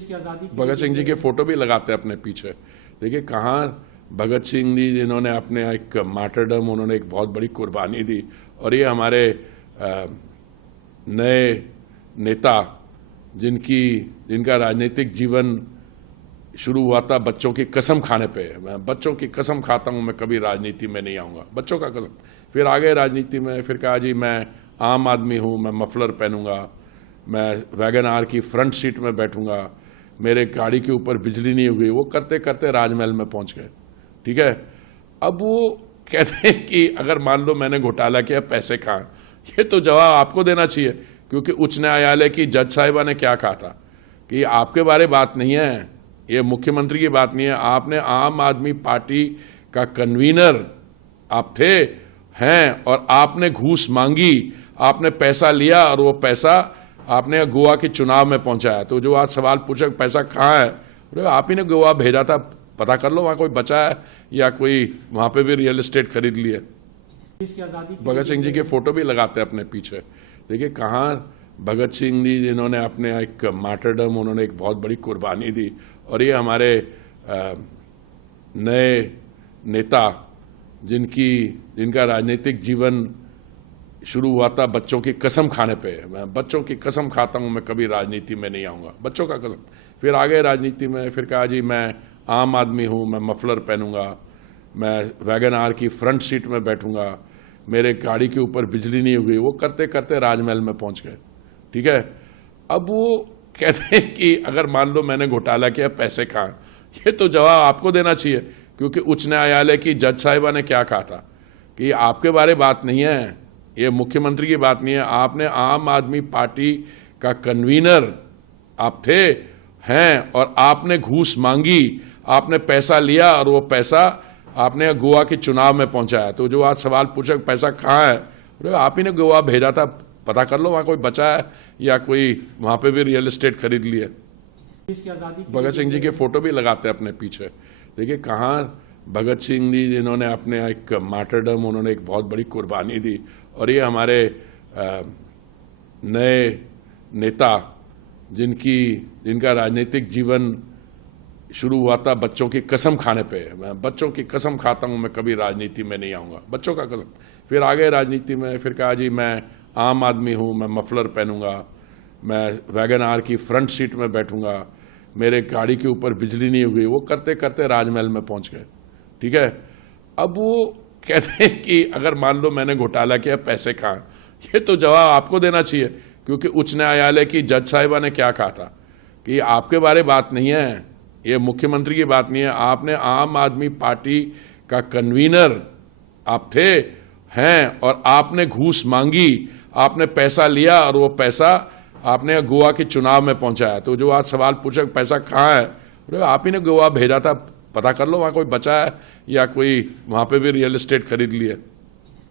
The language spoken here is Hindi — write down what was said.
की आजादी भगत सिंह जी के फोटो भी लगाते हैं अपने पीछे। देखिए कहाँ भगत सिंह जी जिन्होंने अपने एक मार्टरडम, उन्होंने एक बहुत बड़ी कुर्बानी दी, और ये हमारे नए नेता जिनका राजनीतिक जीवन शुरू हुआ था बच्चों की कसम खाने पे। मैं बच्चों की कसम खाता हूं, मैं कभी राजनीति में नहीं आऊंगा, बच्चों का कसम। फिर आ गए राजनीति में, फिर कहा जी मैं आम आदमी हूं, मैं मफलर पहनूंगा, मैं वैगन आर की फ्रंट सीट में बैठूंगा, मेरे गाड़ी के ऊपर बिजली नहीं हुई। वो करते करते राजमहल में पहुंच गए। ठीक है, अब वो कहते हैं कि अगर मान लो मैंने घोटाला किया, पैसे कहाँ, ये तो जवाब आपको देना चाहिए, क्योंकि उच्च न्यायालय की जज साहिबा ने क्या कहा था कि आपके बारे बात नहीं है, ये मुख्यमंत्री की बात नहीं है, आपने आम आदमी पार्टी का कन्वीनर आप थे हैं, और आपने घूस मांगी, आपने पैसा लिया, और वो पैसा आपने गोवा के चुनाव में पहुंचाया। तो जो आज सवाल पूछा पैसा कहाँ है, अरे आप ही ने गोवा भेजा था, पता कर लो वहां कोई बचा है या कोई वहां पे भी रियल एस्टेट खरीद लिए। भगत सिंह जी के फोटो भी लगाते हैं अपने पीछे। देखिए कहाँ भगत सिंह जी जिन्होंने अपने एक मार्टरडम, उन्होंने एक बहुत बड़ी कुर्बानी दी, और ये हमारे नए नेता जिनका राजनीतिक जीवन शुरू हुआ था बच्चों की कसम खाने पे। मैं बच्चों की कसम खाता हूं, मैं कभी राजनीति में नहीं आऊंगा, बच्चों का कसम। फिर आ गए राजनीति में, फिर कहा जी मैं आम आदमी हूं, मैं मफलर पहनूंगा, मैं वैगन आर की फ्रंट सीट में बैठूंगा, मेरे गाड़ी के ऊपर बिजली नहीं हुई। वो करते करते राजमहल में पहुंच गए। ठीक है, अब वो कहते हैं कि अगर मान लो मैंने घोटाला किया, पैसे कहाँ, ये तो जवाब आपको देना चाहिए, क्योंकि उच्च न्यायालय की जज साहिबा ने क्या कहा था कि आपके बारे बात नहीं है, ये मुख्यमंत्री की बात नहीं है, आपने आम आदमी पार्टी का कन्वीनर आप थे हैं, और आपने घूस मांगी, आपने पैसा लिया, और वो पैसा आपने गोवा के चुनाव में पहुंचाया। तो जो आज सवाल पूछा पैसा कहाँ है, अरे आप ही ने गोवा भेजा था, पता कर लो वहां कोई बचा है या कोई वहां पे भी रियल एस्टेट खरीद लिए। भगत सिंह जी के फोटो भी लगाते हैं अपने पीछे। देखिए कहाँ भगत सिंह जी जिन्होंने अपने एक मार्टरडम, उन्होंने एक बहुत बड़ी कुर्बानी दी, और ये हमारे नए नेता जिनका राजनीतिक जीवन शुरू हुआ था बच्चों की कसम खाने पे। मैं बच्चों की कसम खाता हूं, मैं कभी राजनीति में नहीं आऊंगा, बच्चों का कसम। फिर आ गए राजनीति में, फिर कहा जी मैं आम आदमी हूं, मैं मफलर पहनूंगा, मैं वैगन आर की फ्रंट सीट में बैठूंगा, मेरे गाड़ी के ऊपर बिजली नहीं हुई। वो करते करते राजमहल में पहुंच गए। ठीक है, अब वो कहते हैं कि अगर मान लो मैंने घोटाला किया, पैसे कहाँ, ये तो जवाब आपको देना चाहिए, क्योंकि उच्च न्यायालय की जज साहिबा ने क्या कहा था कि आपके बारे बात नहीं है, ये मुख्यमंत्री की बात नहीं है, आपने आम आदमी पार्टी का कन्वीनर आप थे हैं, और आपने घूस मांगी, आपने पैसा लिया, और वो पैसा आपने गोवा के चुनाव में पहुंचाया। तो जो आज सवाल पूछा पैसा कहाँ है, अरे आप ही ने गोवा भेजा था, पता कर लो वहां कोई बचा है या कोई वहां पे भी रियल एस्टेट खरीद लिए।